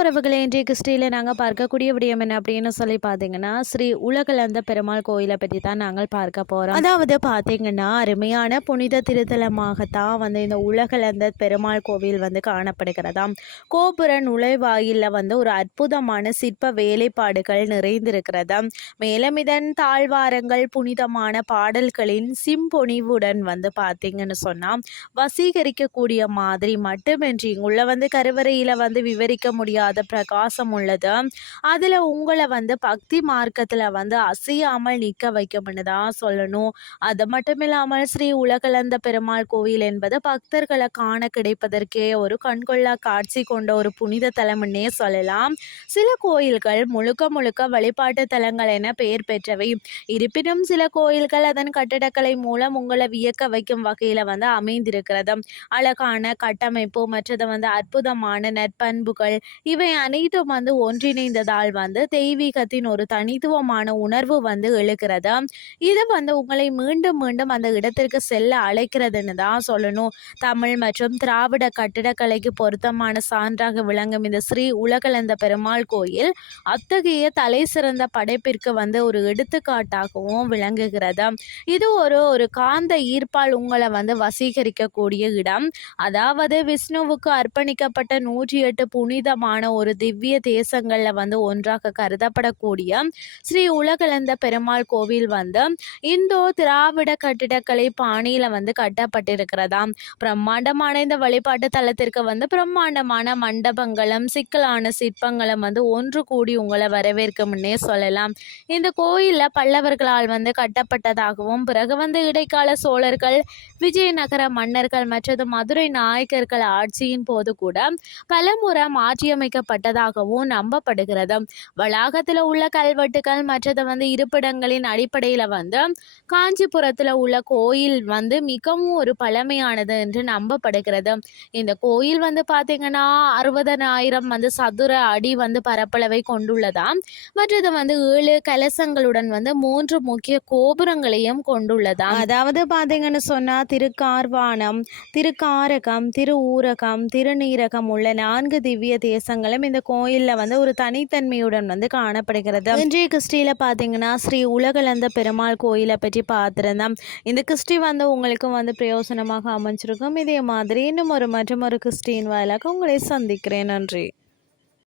உறவுகளை. இன்றைய கிறிஸ்டியில் நாங்கள் பார்க்கக்கூடிய விடயம் என்ன அப்படின்னு சொல்லி பார்த்தீங்கன்னா ஸ்ரீ உலகளந்த பெருமாள் கோயிலை பற்றி தான் நாங்கள் பார்க்க போகிறோம் அதாவது பார்த்தீங்கன்னா அருமையான புனித திருத்தலமாகத்தான் வந்து இந்த உலகளந்த பெருமாள் கோவில் வந்து காணப்படுகிறதாம். கோபுர நுழைவாயிலில் வந்து ஒரு அற்புதமான சிற்ப வேலைப்பாடுகள் நிறைந்திருக்கிறதாம். மேலும் இதன் தாழ்வாரங்கள் புனிதமான பாடல்களின் சிம்பொனிவுடன் வந்து பார்த்தீங்கன்னு சொன்னால் வசீகரிக்கக்கூடிய மாதிரி மட்டுமின்றி இங்குள்ள வந்து கருவறையில் வந்து விவரிக்க முடியாத பிரகாசம் உள்ளது. அதில் உங்களை வந்து பக்தி மார்க்கத்தில் வந்து அசையாமல் நிற்க வைக்கும்னு தான் சொல்லணும். அது மட்டும் இல்லாமல் ஸ்ரீ உலகலந்த பெருமாள் கோவில் என்பது பக்தர்களை காண கிடைப்பதற்கே ஒரு கண்கொள்ளா காட்சி கொண்ட ஒரு புனித தலம்னே சொல்லலாம். சில கோயில்கள் முழுக்க முழுக்க வழிபாட்டு தலங்கள் என பெயர் பெற்றவை. இருப்பினும் சில கோயில்கள் அதன் கட்டடக்கலை மூலம் உங்களை வியக்க வைக்கும் வகையில் வந்து அமைந்திருக்கிறது. அழகான கட்டமைப்பு மற்றது வந்து அற்புதமான நற்பண்புகள் இவை அனைத்தும் வந்து ஒன்றிணைந்ததால் வந்து தெய்வீகத்தின் ஒரு தனித்துவமான உணர்வு வந்து எழுகிறது. இது வந்து உங்களை மீண்டும் மீண்டும் அந்த இடத்திற்கு செல்ல அழைக்கிறதுன்னு தான் சொல்லணும். தமிழ் மற்றும் திராவிட கட்டிடக்கலைக்கு பொருத்தமான சான்றாக விளங்கும் இந்த ஸ்ரீ உலகளந்த பெருமாள் கோயில் அத்தகைய தலை சிறந்த படைப்பிற்கு வந்து ஒரு எடுத்துக்காட்டாகவும் விளங்குகிறது. இது ஒரு ஒரு காந்த ஈர்ப்பால் உங்களை வந்து வசீகரிக்கக்கூடிய இடம். அதாவது விஷ்ணுவுக்கு அர்ப்பணிக்கப்பட்ட நூற்றி எட்டு புனிதமான ஒரு திவ்ய தேசங்களில் வந்து ஒன்றாக கருதப்படக்கூடிய ஸ்ரீ உலகளந்த பெருமாள் கோவில் வந்து இந்தோ திராவிட கட்டிடக்கலை பாணியில் வந்து கட்டப்பட்டிருக்கிறதாம் பிரம்மாண்டமான இந்த வழிபாட்டு தலத்திற்கு வந்து பிரம்மாண்டமான மண்டபங்களும் சிக்கலான சிற்பங்களும் வந்து ஒன்று கூடி உங்களை வரவேற்கும்னே சொல்லலாம். இந்த கோயிலில் பல்லவர்களால் வந்து கட்டப்பட்டதாகவும் பிறகு வந்து இடைக்கால சோழர்கள் விஜயநகர மன்னர்கள் மற்றது மதுரை நாயக்கர்கள் ஆட்சியின் போது கூட பலமுறை மாற்றியமைக்கப்பட்டதாகவும் நம்பப்படுகிறது. வளாகத்தில் உள்ள கல்வெட்டுகள் மற்றது வந்து இருப்பிடங்களின் அடிப்படையில் வந்து காஞ்சிபுரத்தில் உள்ள கோயில் வந்து மிகவும் ஒரு பழமையானது என்று நம்பப்படுகிறது. இந்த கோயில் வந்து பார்த்தீங்கன்னா அறுபதனாயிரம் வந்து சதுர அடி வந்து பரப்பளவை கொண்டுள்ளதாம் மற்றது வந்து ஏழு கலசங்களுடன் வந்து மூன்று முக்கிய கோபுரங்களையும் கொண்டுள்ளதாம் அதாவது பார்த்தீங்கன்னு சொன்னால் திருக்கார்வானம் திருக்காரகம் திரு ஊரகம் திருநீரகம் உள்ள நான்கு திவ்ய தேசங்களும் இந்த கோயிலில் வந்து ஒரு தனித்தன்மையுடன் வந்து காணப்படுகிறது. இன்றைய கிறிஸ்டியில் பார்த்தீங்கன்னா ஸ்ரீ உலகளந்த பெருமாள் கோயிலை பற்றி பார்த்துருந்தோம். இந்த கிறிஸ்டி வந்து உங்களுக்கும் வந்து பிரயோசனமாக அமைஞ்சிருக்கும். இதே மாதிரி இன்னும் ஒரு மற்றும் ஒரு கிறிஸ்டின் வாயிலாக உங்களை சந்திக்கிறேன். நன்றி.